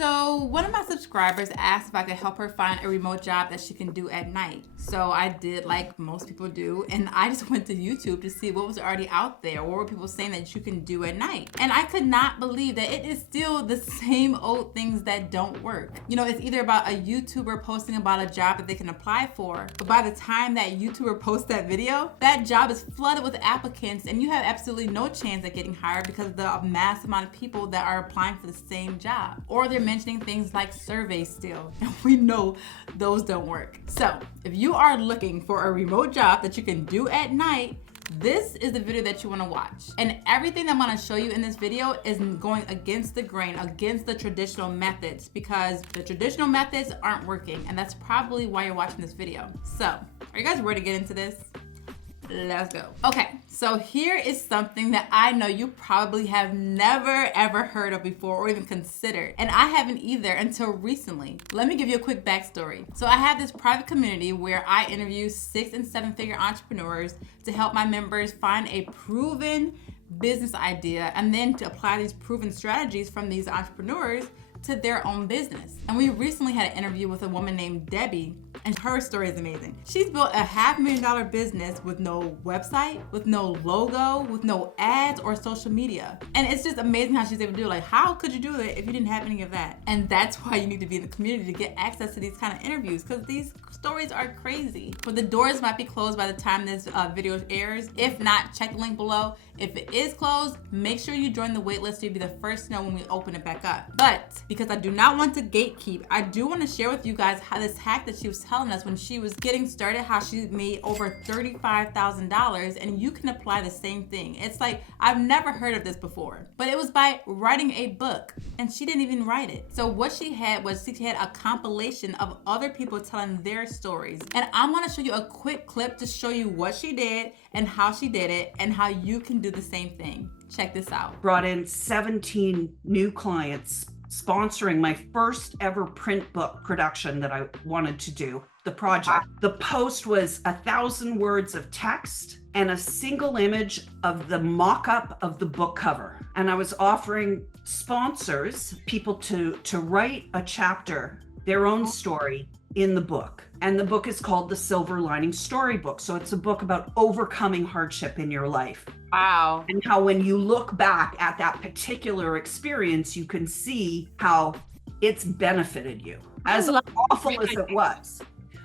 So one of my subscribers asked if I could help her find a remote job that she can do at night. So I did like most people do, and I just went to YouTube to see what was already out there. What were people saying that you can do at night? And I could not believe that it is still the same old things that don't work. You know, it's either about a YouTuber posting about a job that they can apply for, but by the time that YouTuber posts that video, that job is flooded with applicants and you have absolutely no chance at getting hired because of the mass amount of people that are applying for the same job. Or they're mentioning things like surveys still, and we know those don't work. So if you are looking for a remote job that you can do at night, this is the video that you want to watch. And everything that I'm going to show you in this video is going against the grain, against the traditional methods, because the traditional methods aren't working, and that's probably why you're watching this video. So are you guys ready to get into this? Let's go. Okay, so here is something that I know you probably have never ever heard of before or even considered, and I haven't either until recently. Let me give you a quick backstory. So I have this private community where I interview 6- and 7-figure entrepreneurs to help my members find a proven business idea and then to apply these proven strategies from these entrepreneurs to their own business. And we recently had an interview with a woman named Debbie, and her story is amazing. She's built a $500,000 business with no website, with no logo, with no ads or social media. And it's just amazing how she's able to do it. Like, how could you do it if you didn't have any of that? And that's why you need to be in the community to get access to these kind of interviews, because these stories are crazy. But the doors might be closed by the time this video airs. If not, check the link below. If it is closed, make sure you join the waitlist so you'll be the first to know when we open it back up. But because I do not want to gatekeep, I do want to share with you guys how this hack that she was telling us when she was getting started, how she made over $35,000, and you can apply the same thing. It's like, I've never heard of this before, but it was by writing a book, and she didn't even write it. So what she had was she had a compilation of other people telling their stories. And I'm gonna show you a quick clip to show you what she did and how she did it and how you can do the same thing. Check this out. Brought in 17 new clients, sponsoring my first ever print book production that I wanted to do, the project. The post was 1,000 words of text and a single image of the mock-up of the book cover. And I was offering sponsors, people to write a chapter, their own story in the book. And the book is called The Silver Lining Storybook. So it's a book about overcoming hardship in your life. Wow. And how when you look back at that particular experience, you can see how it's benefited you, as awful as it was.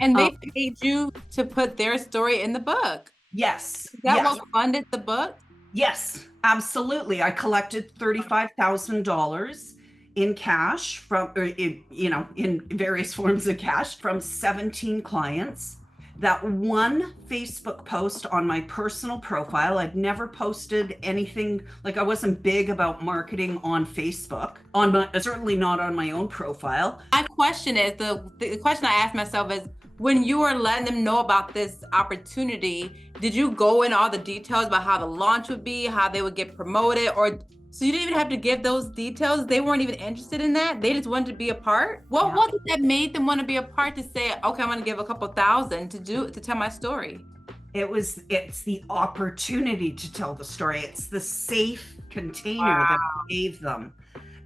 And they paid you to put their story in the book. Yes. Is that what funded the book? Yes, absolutely. I collected $35,000 in cash from, in various forms of cash from 17 clients. That one Facebook post on my personal profile, I'd never posted anything, like I wasn't big about marketing on Facebook, certainly not on my own profile. My question is, the question I asked myself is, when you were letting them know about this opportunity, did you go in all the details about how the launch would be, how they would get promoted, or so you didn't even have to give those details? They weren't even interested in that? They just wanted to be a part? What was it that made them want to be a part to say, okay, I'm going to give a couple thousand to tell my story? It's the opportunity to tell the story. It's the safe container that I gave them,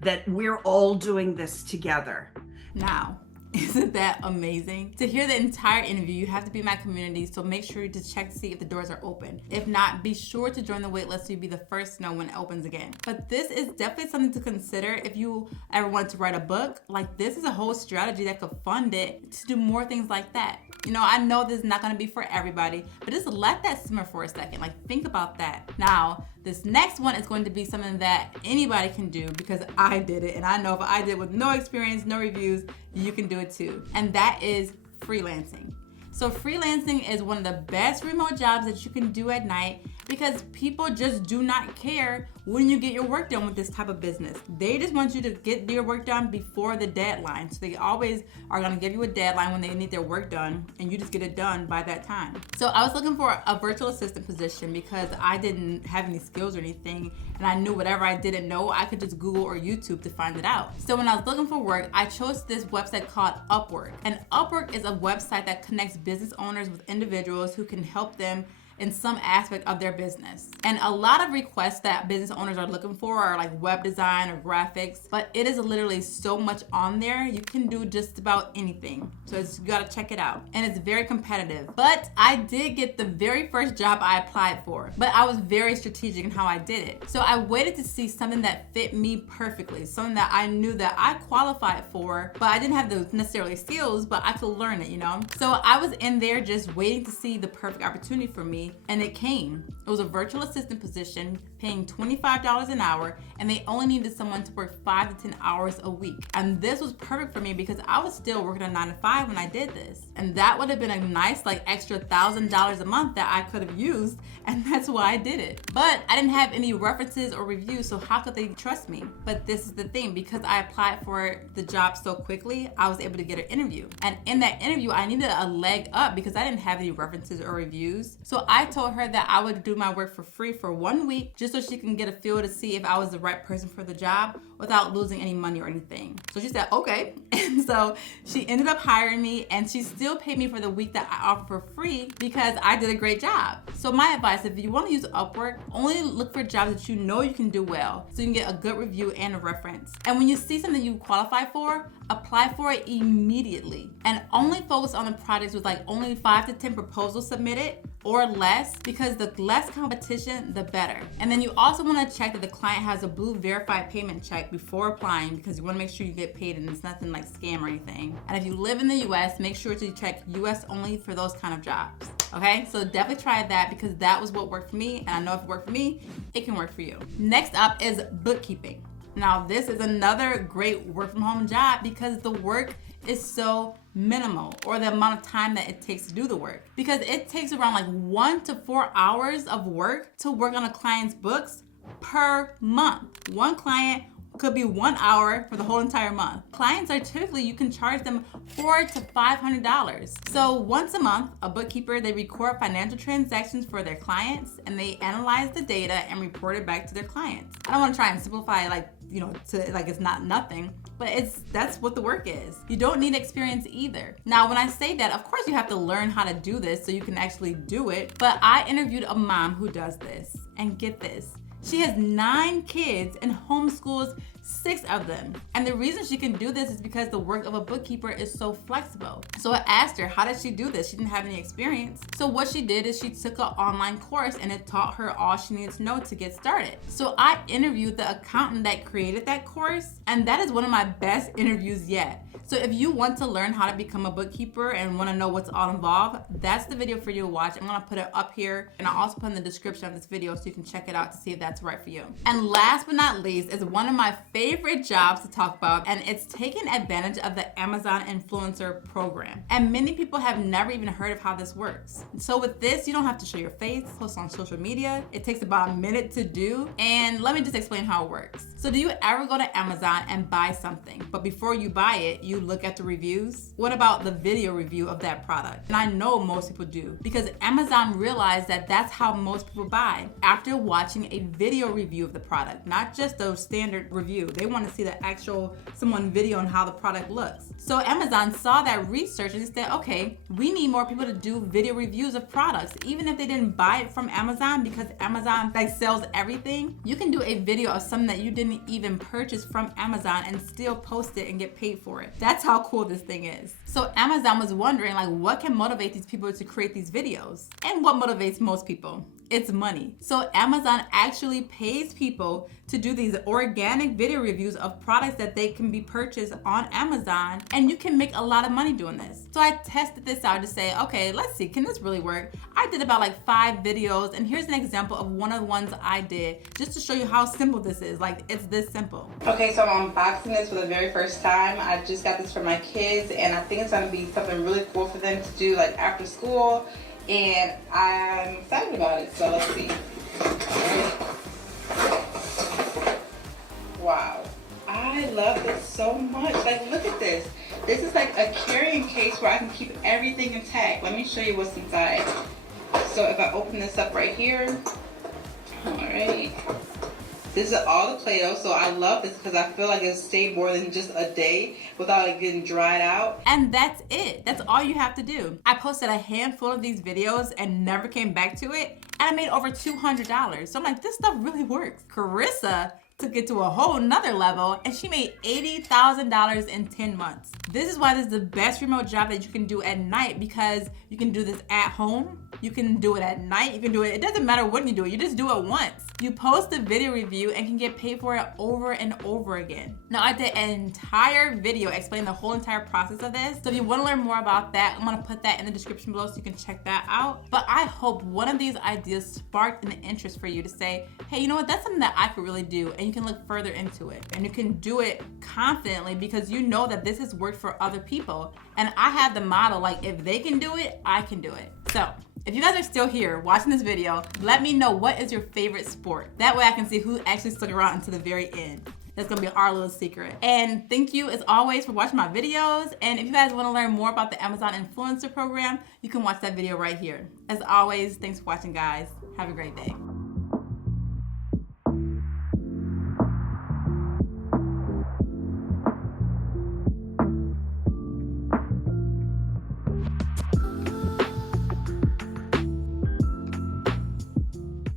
that we're all doing this together. Now, isn't that amazing? To hear the entire interview, you have to be in my community, so make sure to check to see if the doors are open. If not, be sure to join the waitlist so you'll be the first to know when it opens again. But this is definitely something to consider if you ever want to write a book. Like, this is a whole strategy that could fund it to do more things like that. You know, I know this is not going to be for everybody, but just let that simmer for a second. Like, think about that. Now, this next one is going to be something that anybody can do because I did it. And I know if I did it with no experience, no reviews, you can do it too. And that is freelancing. So freelancing is one of the best remote jobs that you can do at night because people just do not care when you get your work done with this type of business. They just want you to get your work done before the deadline. So they always are gonna give you a deadline when they need their work done, and you just get it done by that time. So I was looking for a virtual assistant position because I didn't have any skills or anything, and I knew whatever I didn't know, I could just Google or YouTube to find it out. So when I was looking for work, I chose this website called Upwork. And Upwork is a website that connects business owners with individuals who can help them in some aspect of their business. And a lot of requests that business owners are looking for are like web design or graphics, but it is literally so much on there. You can do just about anything. So you gotta check it out. And it's very competitive. But I did get the very first job I applied for, but I was very strategic in how I did it. So I waited to see something that fit me perfectly, something that I knew that I qualified for, but I didn't have the necessarily skills, but I could learn it, you know? So I was in there just waiting to see the perfect opportunity for me, and it came. It was a virtual assistant position paying $25 an hour, and they only needed someone to work 5 to 10 hours a week. And this was perfect for me because I was still working a 9 to 5 when I did this. And that would have been a nice like extra $1,000 a month that I could have used, and that's why I did it. But I didn't have any references or reviews, so how could they trust me? But this is the thing, because I applied for the job so quickly, I was able to get an interview. And in that interview, I needed a leg up because I didn't have any references or reviews. So I told her that I would do my work for free for 1 week, just so she can get a feel to see if I was the right person for the job without losing any money or anything. So she said, okay. And so she ended up hiring me, and she still paid me for the week that I offered for free because I did a great job. So my advice, if you want to use Upwork, only look for jobs that you know you can do well, so you can get a good review and a reference. And when you see something you qualify for, apply for it immediately, and only focus on the projects with like only 5 to 10 proposals submitted or less, because the less competition, the better. And then you also want to check that the client has a blue verified payment check before applying, because you want to make sure you get paid and it's nothing like scam or anything. And if you live in the US, make sure to check US only for those kind of jobs. Okay, so definitely try that, because that was what worked for me, and I know if it worked for me, it can work for you. Next up is bookkeeping. Now, this is another great work from home job because the work is so minimal, or the amount of time that it takes to do the work, because it takes around like 1 to 4 hours of work to work on a client's books per month. One client could be 1 hour for the whole entire month. Clients are typically, you can charge them $400 to $500. So once a month, a bookkeeper, they record financial transactions for their clients, and they analyze the data and report it back to their clients. I don't want to try and simplify like, you know, to like it's not nothing, but that's what the work is. You don't need experience either. Now, when I say that, of course you have to learn how to do this so you can actually do it. But I interviewed a mom who does this, and get this, she has 9 kids and homeschools 6 of them. And the reason she can do this is because the work of a bookkeeper is so flexible. So I asked her, how did she do this? She didn't have any experience. So what she did is she took an online course, and it taught her all she needed to know to get started. So I interviewed the accountant that created that course, and that is one of my best interviews yet. So if you want to learn how to become a bookkeeper and want to know what's all involved, that's the video for you to watch. I'm going to put it up here, and I'll also put in the description of this video so you can check it out to see if that's right for you. And last but not least is one of my favorite jobs to talk about, and it's taking advantage of the Amazon Influencer Program. And many people have never even heard of how this works. So with this, you don't have to show your face, post on social media. It takes about a minute to do. And let me just explain how it works. So do you ever go to Amazon and buy something, but before you buy it, you look at the reviews? What about the video review of that product? And I know most people do, because Amazon realized that that's how most people buy, after watching a video review of the product, not just a standard review. They want to see the actual someone video on how the product looks. So Amazon saw that research and said, okay, we need more people to do video reviews of products, even if they didn't buy it from Amazon, because Amazon like sells everything. You can do a video of something that you didn't even purchase from Amazon and still post it and get paid for it. That's how cool this thing is. So Amazon was wondering, like, what can motivate these people to create these videos? And what motivates most people? It's money. So Amazon actually pays people to do these organic video reviews of products that they can be purchased on Amazon, and you can make a lot of money doing this. So I tested this out to say, okay, let's see, can this really work? I did about like 5 videos, and here's an example of one of the ones I did, just to show you how simple this is. Like, it's this simple. Okay, so I'm unboxing this for the very first time. I just got this for my kids, and I think it's gonna be something really cool for them to do like after school. And I'm excited about it, so let's see. Wow, I love this so much. Like, look at this. This is like a carrying case where I can keep everything intact. Let me show you what's inside. So if I open this up right here, all right. This is all the Play-Doh, so I love this because I feel like it stayed more than just a day without it getting dried out. And that's it. That's all you have to do. I posted a handful of these videos and never came back to it, and I made over $200. So I'm like, this stuff really works. Carissa took it to a whole nother level, and she made $80,000 in 10 months. This is why this is the best remote job that you can do at night, because you can do this at home, you can do it at night, you can do it, it doesn't matter when you do it, you just do it once. You post a video review and can get paid for it over and over again. Now, I did an entire video explaining the whole entire process of this. So if you want to learn more about that, I'm going to put that in the description below so you can check that out. But I hope one of these ideas sparked an interest for you to say, hey, you know what, that's something that I could really do, and you can look further into it. And you can do it confidently because you know that this has worked for other people. And I have the model, like, if they can do it, I can do it. So if you guys are still here watching this video, let me know what is your favorite sport. That way I can see who actually stuck around until the very end. That's gonna be our little secret. And thank you as always for watching my videos. And if you guys wanna learn more about the Amazon Influencer Program, you can watch that video right here. As always, thanks for watching, guys. Have a great day.